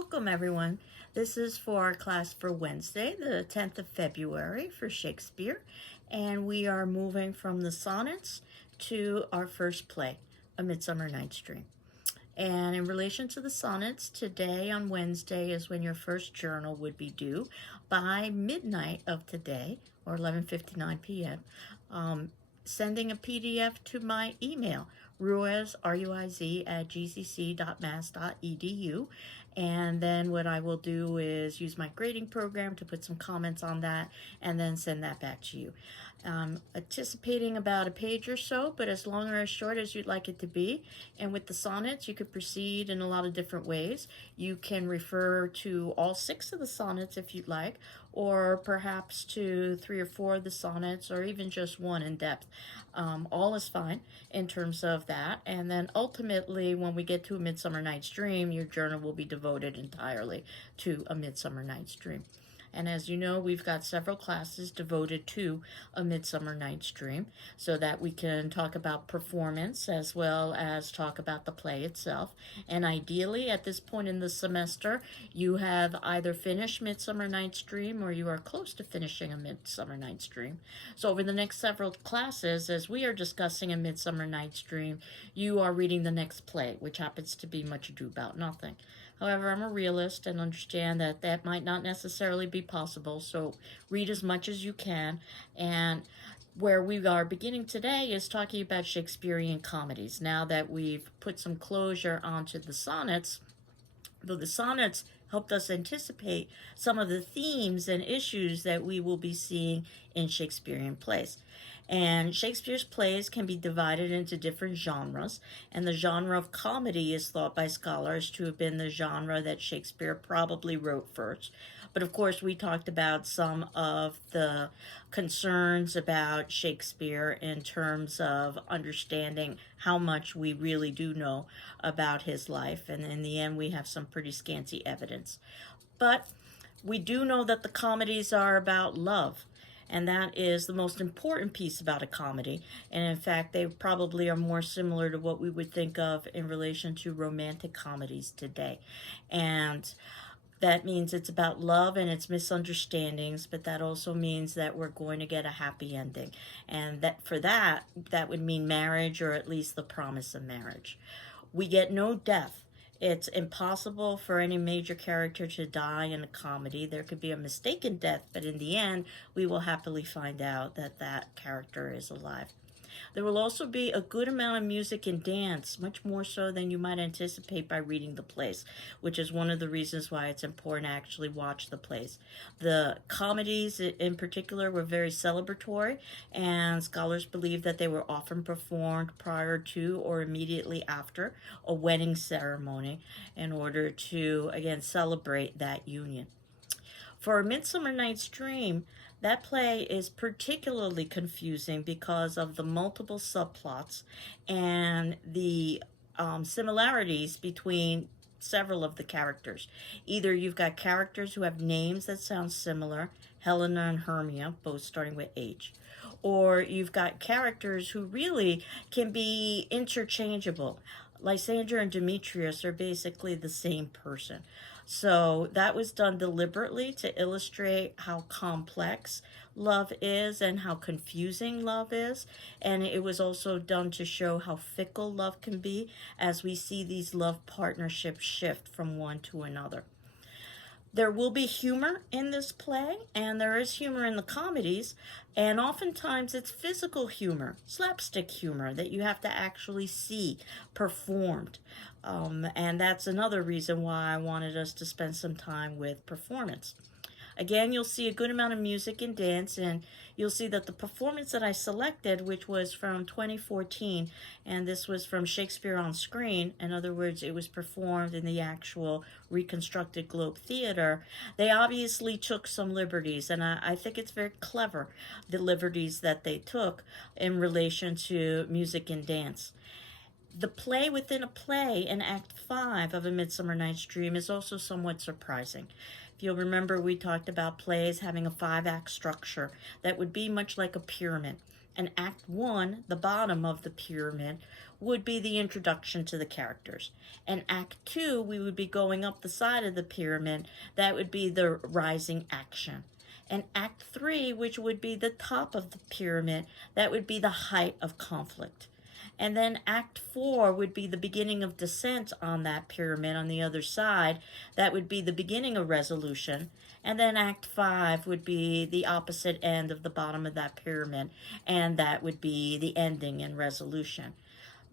Welcome everyone. This is for our class for Wednesday, the 10th of February for Shakespeare, and we are moving from the sonnets to our first play, A Midsummer Night's Dream. And in relation to the sonnets, today on Wednesday is when your first journal would be due by midnight of today, or 11:59 p.m. Sending a PDF to my email, Ruiz, R-U-I-Z, @gcc.mass.edu. And then what I will do is use my grading program to put some comments on that and then send that back to you. Anticipating about a page or so, but as long or as short as you'd like it to be. And with the sonnets, you could proceed in a lot of different ways. You can refer to all 6 of the sonnets if you'd like, or perhaps to 3 or 4 of the sonnets, or even just one in depth. All is fine in terms of that. And then ultimately, when we get to A Midsummer Night's Dream, your journal will be devoted entirely to A Midsummer Night's Dream. And as you know, we've got several classes devoted to A Midsummer Night's Dream so that we can talk about performance as well as talk about the play itself. And ideally, at this point in the semester, you have either finished Midsummer Night's Dream or you are close to finishing A Midsummer Night's Dream. So over the next several classes, as we are discussing A Midsummer Night's Dream, you are reading the next play, which happens to be Much Ado About Nothing. However, I'm a realist and understand that that might not necessarily be possible, so read as much as you can. And where we are beginning today is talking about Shakespearean comedies. Now that we've put some closure onto the sonnets, though the sonnets helped us anticipate some of the themes and issues that we will be seeing in Shakespearean plays. And Shakespeare's plays can be divided into different genres, and the genre of comedy is thought by scholars to have been the genre that Shakespeare probably wrote first. But of course, we talked about some of the concerns about Shakespeare in terms of understanding how much we really do know about his life, and in the end, we have some pretty scanty evidence. But we do know that the comedies are about love. And that is the most important piece about a comedy. And in fact, they probably are more similar to what we would think of in relation to romantic comedies today. And that means it's about love and its misunderstandings, but that also means that we're going to get a happy ending. And that for that would mean marriage, or at least the promise of marriage. We get no death. It's impossible for any major character to die in a comedy. There could be a mistaken death, but in the end, we will happily find out that that character is alive. There will also be a good amount of music and dance, much more so than you might anticipate by reading the plays, which is one of the reasons why it's important to actually watch the plays. The comedies in particular were very celebratory, and scholars believe that they were often performed prior to or immediately after a wedding ceremony in order to, again, celebrate that union. For A Midsummer Night's Dream, that play is particularly confusing because of the multiple subplots and the similarities between several of the characters. Either you've got characters who have names that sound similar, Helena and Hermia, both starting with H, or you've got characters who really can be interchangeable. Lysander and Demetrius are basically the same person. So that was done deliberately to illustrate how complex love is and how confusing love is. And it was also done to show how fickle love can be as we see these love partnerships shift from one to another. There will be humor in this play, and there is humor in the comedies, and oftentimes it's physical humor, slapstick humor that you have to actually see performed. And that's another reason why I wanted us to spend some time with performance. Again, you'll see a good amount of music and dance, and you'll see that the performance that I selected, which was from 2014, and this was from Shakespeare on Screen, in other words, it was performed in the actual reconstructed Globe Theater, they obviously took some liberties, and I think it's very clever, the liberties that they took in relation to music and dance. The play within a play in Act 5 of A Midsummer Night's Dream is also somewhat surprising. If you'll remember, we talked about plays having a 5-act structure that would be much like a pyramid. And Act 1, the bottom of the pyramid, would be the introduction to the characters. And Act 2, we would be going up the side of the pyramid. That would be the rising action. And Act 3, which would be the top of the pyramid, that would be the height of conflict. And then Act 4 would be the beginning of descent on that pyramid on the other side. That would be the beginning of resolution. And then Act 5 would be the opposite end of the bottom of that pyramid. And that would be the ending and resolution.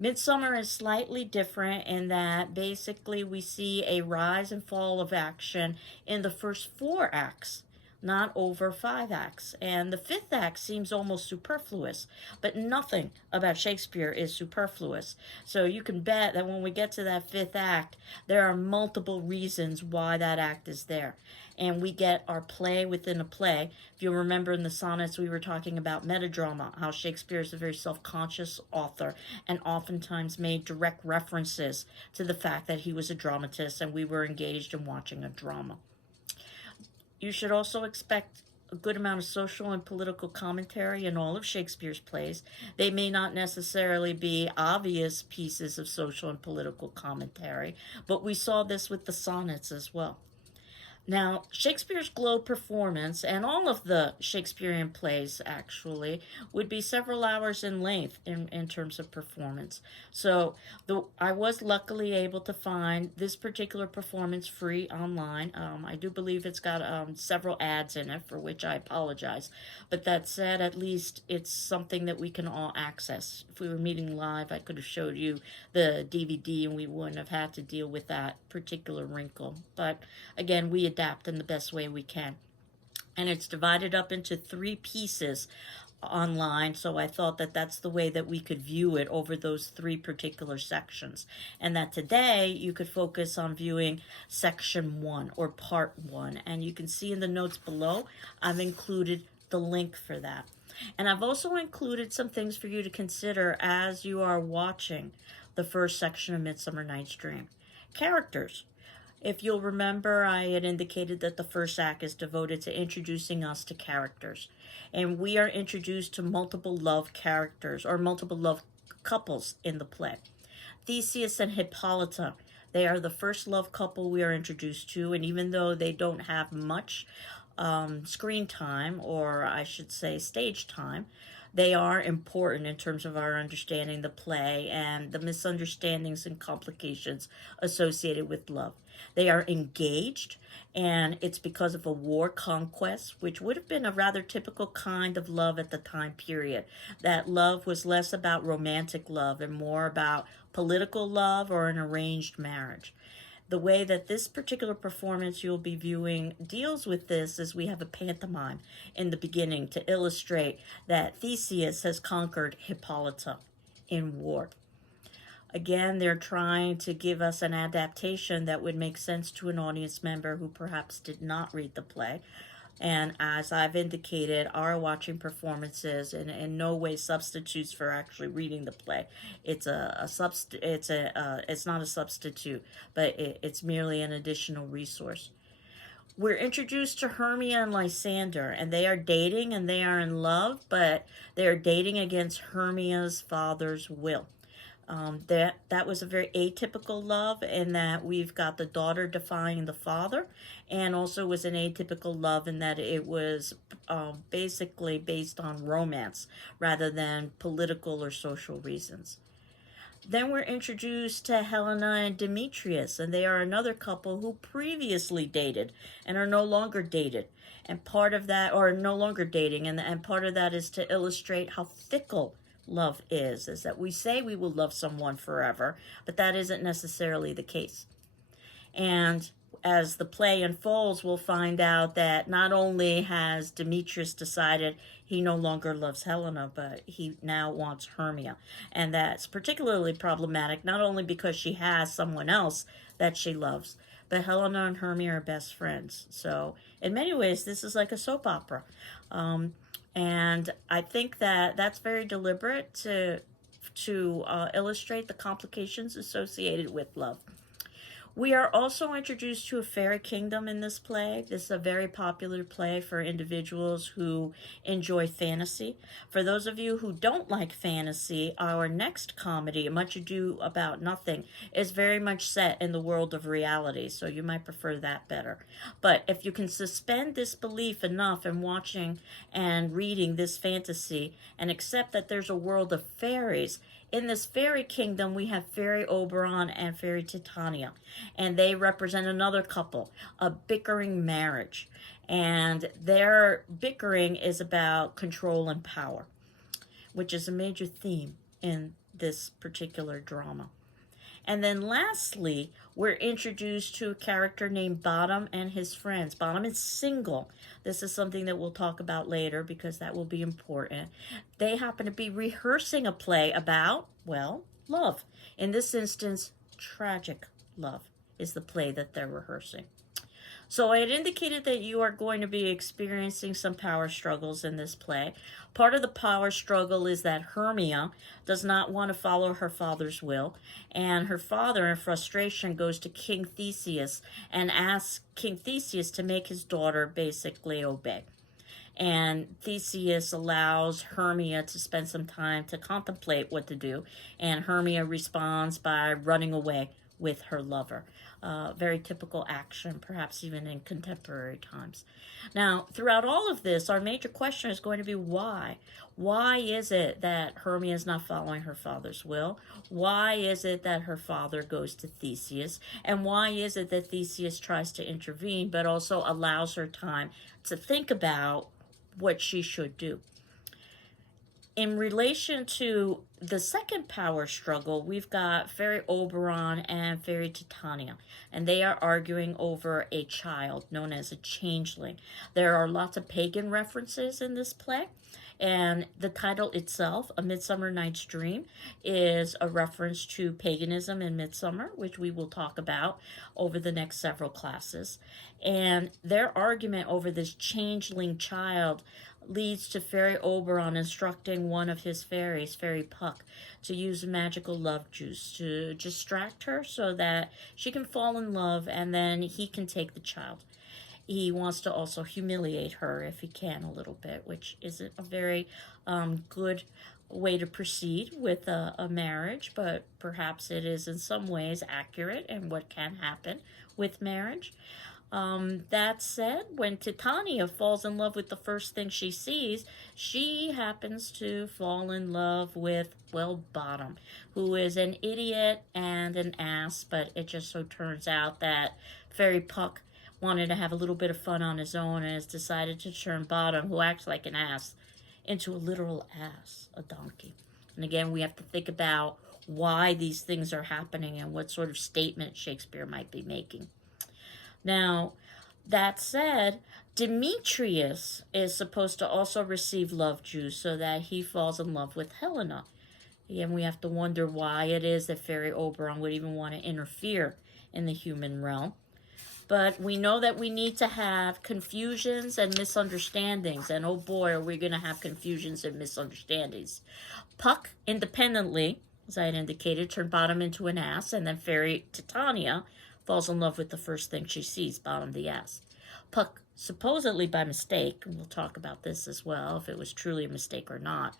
Midsommar is slightly different in that basically we see a rise and fall of action in the first 4 acts, not over 5 acts. And the 5th act seems almost superfluous, but nothing about Shakespeare is superfluous. So you can bet that when we get to that 5th act, there are multiple reasons why that act is there. And we get our play within a play. If you remember in the sonnets, we were talking about metadrama, how Shakespeare is a very self-conscious author and oftentimes made direct references to the fact that he was a dramatist and we were engaged in watching a drama. You should also expect a good amount of social and political commentary in all of Shakespeare's plays. They may not necessarily be obvious pieces of social and political commentary, but we saw this with the sonnets as well. Now, Shakespeare's Globe performance, and all of the Shakespearean plays actually, would be several hours in length in terms of performance. So I was luckily able to find this particular performance free online. I do believe it's got several ads in it, for which I apologize. But that said, at least it's something that we can all access. If we were meeting live, I could have showed you the DVD and we wouldn't have had to deal with that particular wrinkle. But again, we adapt in the best way we can. And it's divided up into 3 pieces online, so I thought that that's the way that we could view it over those 3 particular sections. And that today you could focus on viewing section 1 or part 1. And you can see in the notes below, I've included the link for that. And I've also included some things for you to consider as you are watching the first section of Midsummer Night's Dream. Characters. If you'll remember, I had indicated that the first act is devoted to introducing us to characters. And we are introduced to multiple love characters, or multiple love couples in the play. Theseus and Hippolyta, they are the first love couple we are introduced to, and even though they don't have much screen time, or I should say stage time, they are important in terms of our understanding the play and the misunderstandings and complications associated with love. They are engaged, and it's because of a war conquest, which would have been a rather typical kind of love at the time period. That love was less about romantic love and more about political love or an arranged marriage. The way that this particular performance you'll be viewing deals with this is we have a pantomime in the beginning to illustrate that Theseus has conquered Hippolyta in war. Again, they're trying to give us an adaptation that would make sense to an audience member who perhaps did not read the play. And as I've indicated, our watching performances in no way substitutes for actually reading the play. It's not a substitute, but it's merely an additional resource. We're introduced to Hermia and Lysander, and they are dating and they are in love, but they are dating against Hermia's father's will. That was a very atypical love in that we've got the daughter defying the father, and also was an atypical love in that it was basically based on romance rather than political or social reasons. Then we're introduced to Helena and Demetrius, and they are another couple who previously dated and are no longer dated. And part of that, or no longer dating, and part of that is to illustrate how fickle love is that we say we will love someone forever, but that isn't necessarily the case. And as the play unfolds, we'll find out that not only has Demetrius decided he no longer loves Helena, but he now wants Hermia. And that's particularly problematic, not only because she has someone else that she loves, but Helena and Hermia are best friends. So in many ways, this is like a soap opera. And I think that that's very deliberate to illustrate the complications associated with love. We are also introduced to a fairy kingdom in this play. This is a very popular play for individuals who enjoy fantasy. For those of you who don't like fantasy, our next comedy, Much Ado About Nothing, is very much set in the world of reality, so you might prefer that better. But if you can suspend disbelief enough in watching and reading this fantasy and accept that there's a world of fairies, in this fairy kingdom, we have Fairy Oberon and Fairy Titania, and they represent another couple, a bickering marriage. And their bickering is about control and power, which is a major theme in this particular drama. And then lastly, we're introduced to a character named Bottom and his friends. Bottom is single. This is something that we'll talk about later because that will be important. They happen to be rehearsing a play about, well, love. In this instance, tragic love is the play that they're rehearsing. So I had indicated that you are going to be experiencing some power struggles in this play. Part of the power struggle is that Hermia does not want to follow her father's will, and her father, in frustration, goes to King Theseus and asks King Theseus to make his daughter basically obey. And Theseus allows Hermia to spend some time to contemplate what to do, and Hermia responds by running away with her lover. Very typical action, perhaps even in contemporary times. Now, throughout all of this, our major question is going to be why? Why is it that Hermia is not following her father's will? Why is it that her father goes to Theseus? And why is it that Theseus tries to intervene, but also allows her time to think about what she should do? In relation to the second power struggle, we've got Fairy Oberon and Fairy Titania, and they are arguing over a child known as a changeling. There are lots of pagan references in this play, and the title itself, A Midsummer Night's Dream, is a reference to paganism in Midsummer, which we will talk about over the next several classes. And their argument over this changeling child leads to Fairy Oberon instructing one of his fairies, Fairy Puck, to use magical love juice to distract her so that she can fall in love and then he can take the child. He wants to also humiliate her if he can a little bit, which isn't a very good way to proceed with a marriage, but perhaps it is in some ways accurate in what can happen with marriage. That said, when Titania falls in love with the first thing she sees, she happens to fall in love with, well, Bottom, who is an idiot and an ass, but it just so turns out that Fairy Puck wanted to have a little bit of fun on his own and has decided to turn Bottom, who acts like an ass, into a literal ass, a donkey. And again, we have to think about why these things are happening and what sort of statement Shakespeare might be making. Now, that said, Demetrius is supposed to also receive love juice so that he falls in love with Helena. And we have to wonder why it is that Fairy Oberon would even want to interfere in the human realm. But we know that we need to have confusions and misunderstandings. And oh boy, are we going to have confusions and misunderstandings. Puck, independently, as I had indicated, turned Bottom into an ass. And then Fairy Titania falls in love with the first thing she sees, Bottom the ass. Puck, supposedly by mistake, and we'll talk about this as well, if it was truly a mistake or not,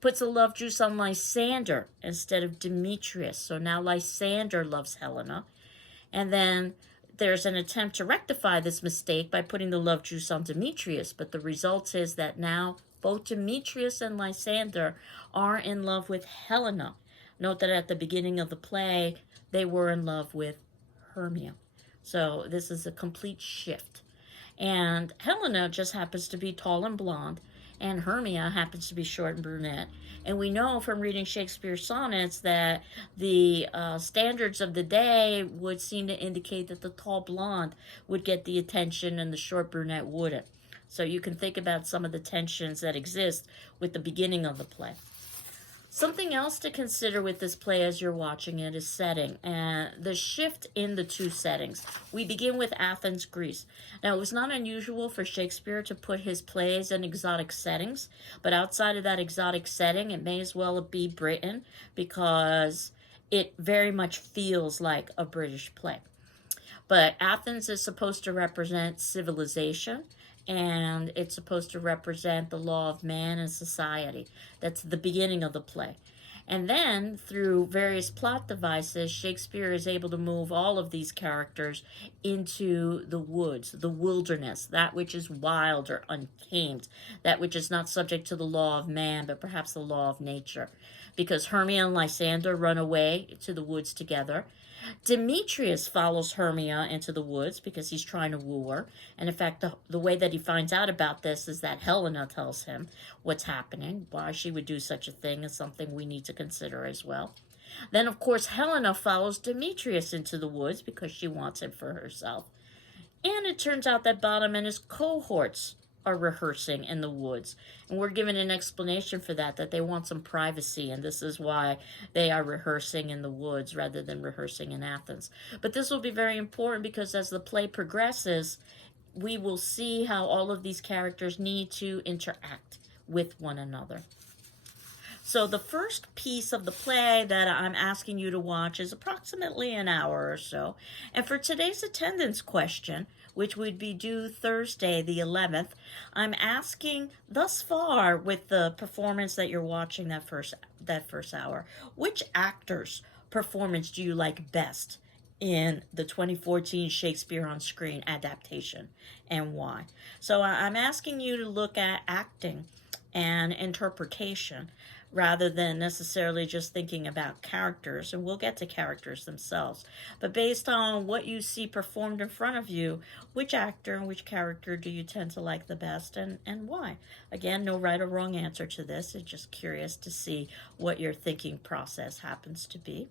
puts a love juice on Lysander instead of Demetrius. So now Lysander loves Helena. And then there's an attempt to rectify this mistake by putting the love juice on Demetrius, but the result is that now both Demetrius and Lysander are in love with Helena. Note that at the beginning of the play, they were in love with Hermia. So this is a complete shift. And Helena just happens to be tall and blonde, and Hermia happens to be short and brunette. And we know from reading Shakespeare's sonnets that the standards of the day would seem to indicate that the tall blonde would get the attention and the short brunette wouldn't. So you can think about some of the tensions that exist with the beginning of the play. Something else to consider with this play as you're watching it is setting and the shift in the two settings. We begin with Athens, Greece. Now, it was not unusual for Shakespeare to put his plays in exotic settings, but outside of that exotic setting, it may as well be Britain because it very much feels like a British play. But Athens is supposed to represent civilization, and it's supposed to represent the law of man and society. That's the beginning of the play. And then, through various plot devices, Shakespeare is able to move all of these characters into the woods, the wilderness, that which is wild or untamed, that which is not subject to the law of man, but perhaps the law of nature. Because Hermia and Lysander run away to the woods together. Demetrius follows Hermia into the woods because he's trying to woo her. And in fact, the way that he finds out about this is that Helena tells him what's happening. Why she would do such a thing is something we need to consider as well. Then, of course, Helena follows Demetrius into the woods because she wants him for herself. And it turns out that Bottom and his cohorts are rehearsing in the woods. And we're given an explanation for that they want some privacy, and this is why they are rehearsing in the woods rather than rehearsing in Athens. But this will be very important because as the play progresses, we will see how all of these characters need to interact with one another. So the first piece of the play that I'm asking you to watch is approximately an hour or so. And for today's attendance question, which would be due Thursday the 11th, I'm asking thus far with the performance that you're watching that first hour, which actor's performance do you like best in the 2014 Shakespeare on Screen adaptation, and why? So I'm asking you to look at acting and interpretation rather than necessarily just thinking about characters, and we'll get to characters themselves. But based on what you see performed in front of you, which actor and which character do you tend to like the best, and why? Again, no right or wrong answer to this. It's just curious to see what your thinking process happens to be.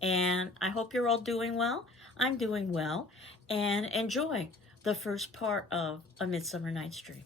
And I hope you're all doing well. I'm doing well, and enjoy the first part of A Midsummer Night's Dream.